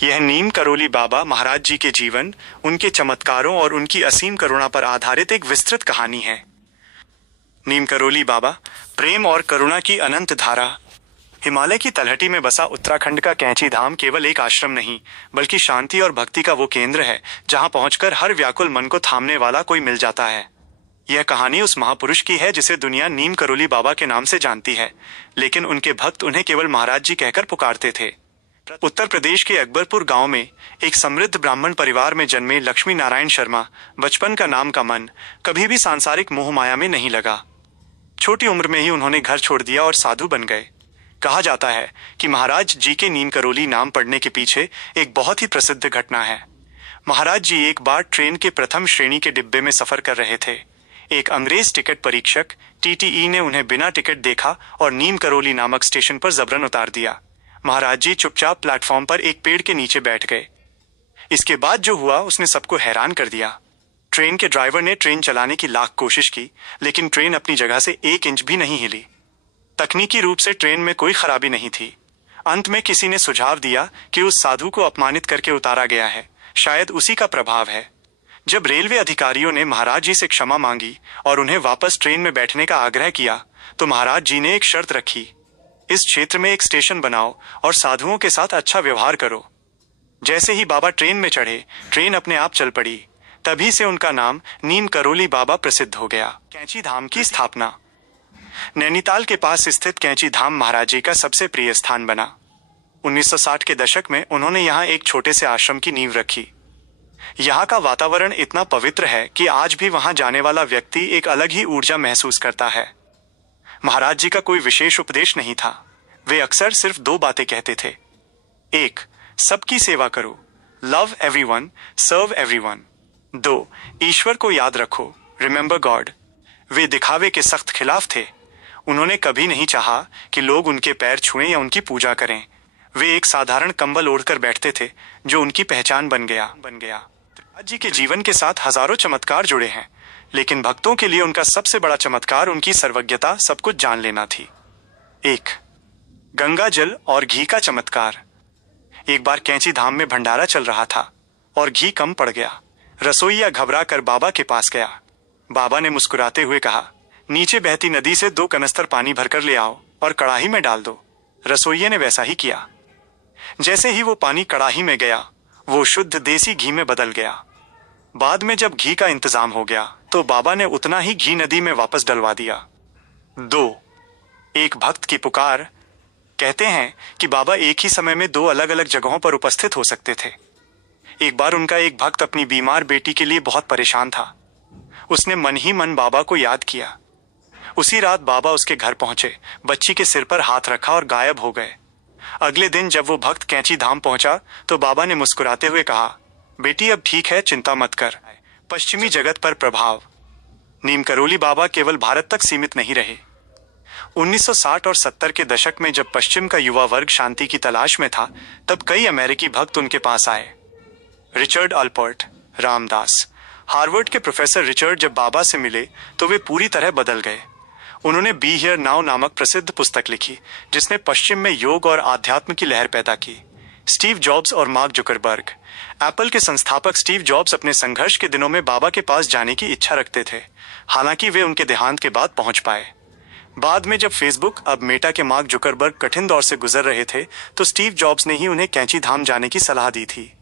यह नीम करोली बाबा महाराज जी के जीवन, उनके चमत्कारों और उनकी असीम करुणा पर आधारित एक विस्तृत कहानी है। नीम करोली बाबा, प्रेम और करुणा की अनंत धारा। हिमालय की तलहटी में बसा उत्तराखंड का कैंची धाम केवल एक आश्रम नहीं, बल्कि शांति और भक्ति का वो केंद्र है जहां पहुंचकर हर व्याकुल मन को थामने वाला कोई मिल जाता है। यह कहानी उस महापुरुष की है जिसे दुनिया नीम करोली बाबा के नाम से जानती है, लेकिन उनके भक्त उन्हें केवल महाराज जी कहकर पुकारते थे। उत्तर प्रदेश के अकबरपुर गांव में एक समृद्ध ब्राह्मण परिवार में जन्मे लक्ष्मी नारायण शर्मा बचपन का नाम का मन कभी भी सांसारिक मोह माया में नहीं लगा। छोटी उम्र में ही उन्होंने घर छोड़ दिया और साधु बन गए। कहा जाता है कि महाराज जी के नीम करोली नाम पड़ने के पीछे एक बहुत ही प्रसिद्ध घटना है। महाराज जी एक बार ट्रेन के प्रथम श्रेणी के डिब्बे में सफर कर रहे थे। एक अंग्रेज टिकट परीक्षक टीटीई ने उन्हें बिना टिकट देखा और नीम करोली नामक स्टेशन पर जबरन उतार दिया। महाराज जी चुपचाप प्लेटफॉर्म पर एक पेड़ के नीचे बैठ गए। इसके बाद जो हुआ उसने सबको हैरान कर दिया। ट्रेन के ड्राइवर ने ट्रेन चलाने की लाख कोशिश की, लेकिन ट्रेन अपनी जगह से 1 इंच भी नहीं हिली। तकनीकी रूप से ट्रेन में कोई खराबी नहीं थी। अंत में किसी ने सुझाव दिया कि उस साधु को अपमानित करके उतारा गया है, शायद उसी का प्रभाव है। जब रेलवे अधिकारियों ने महाराज जी से क्षमा मांगी और उन्हें वापस ट्रेन में बैठने का आग्रह किया, तो महाराज जी ने एक शर्त रखी, इस क्षेत्र में एक स्टेशन बनाओ और साधुओं के साथ अच्छा व्यवहार करो। जैसे ही बाबा ट्रेन में चढ़े, ट्रेन अपने आप चल पड़ी। तभी से उनका नाम नीम करोली बाबा प्रसिद्ध हो गया। कैंची धाम की स्थापना। नैनीताल के पास स्थित कैंची धाम महाराज जी का सबसे प्रिय स्थान बना। 1960 के दशक में उन्होंने यहाँ एक छोटे से आश्रम की नींव रखी। यहाँ का वातावरण इतना पवित्र है कि आज भी वहां जाने वाला व्यक्ति एक अलग ही ऊर्जा महसूस करता है। महाराज जी का कोई विशेष उपदेश नहीं था। वे अक्सर सिर्फ 2 बातें कहते थे। 1. सबकी सेवा करो, लव एवरीवन, सर्व एवरीवन। 2. ईश्वर को याद रखो, रिमेंबर गॉड। वे दिखावे के सख्त खिलाफ थे। उन्होंने कभी नहीं चाहा कि लोग उनके पैर छुएं या उनकी पूजा करें। वे एक साधारण कंबल ओढ़कर बैठते थे जो उनकी पहचान बन गया। महाराज जी के जीवन के साथ हजारों चमत्कार जुड़े हैं, लेकिन भक्तों के लिए उनका सबसे बड़ा चमत्कार उनकी सर्वज्ञता, सब कुछ जान लेना थी। 1. गंगा जल और घी का चमत्कार। एक बार कैंची धाम में भंडारा चल रहा था और घी कम पड़ गया। रसोइया घबरा कर बाबा के पास गया। बाबा ने मुस्कुराते हुए कहा, नीचे बहती नदी से 2 कनस्तर पानी भरकर ले आओ और कड़ाही में डाल दो। रसोइये ने वैसा ही किया। जैसे ही वो पानी कड़ाही में गया, वो शुद्ध देसी घी में बदल गया। बाद में जब घी का इंतजाम हो गया, तो बाबा ने उतना ही घी नदी में वापस डलवा दिया। 2. एक भक्त की पुकार। कहते हैं कि बाबा एक ही समय में 2 अलग अलग जगहों पर उपस्थित हो सकते थे। एक बार उनका एक भक्त अपनी बीमार बेटी के लिए बहुत परेशान था। उसने मन ही मन बाबा को याद किया। उसी रात बाबा उसके घर पहुंचे, बच्ची के सिर पर हाथ रखा और गायब हो गए। अगले दिन जब वो भक्त कैंची धाम पहुंचा, तो बाबा ने मुस्कुराते हुए कहा, बेटी अब ठीक है, चिंता मत कर। पश्चिमी जगत पर प्रभाव। नीम करोली बाबा केवल भारत तक सीमित नहीं रहे। 1960 और 70 के दशक में जब पश्चिम का युवा वर्ग शांति की तलाश में था, तब कई अमेरिकी भक्त उनके पास आए। रिचर्ड अल्पर्ट, रामदास। हार्वर्ड के प्रोफेसर रिचर्ड जब बाबा से मिले तो वे पूरी तरह बदल गए। उन्होंने बी हियर नाउ नामक प्रसिद्ध पुस्तक लिखी, जिसने पश्चिम में योग और आध्यात्म की लहर पैदा की। स्टीव जॉब्स और मार्क जुकरबर्ग। एप्पल के संस्थापक स्टीव जॉब्स अपने संघर्ष के दिनों में बाबा के पास जाने की इच्छा रखते थे, हालांकि वे उनके देहांत के बाद पहुंच पाए। बाद में जब फेसबुक, अब मेटा के मार्क जुकरबर्ग कठिन दौर से गुजर रहे थे, तो स्टीव जॉब्स ने ही उन्हें कैंची धाम जाने की सलाह दी थी।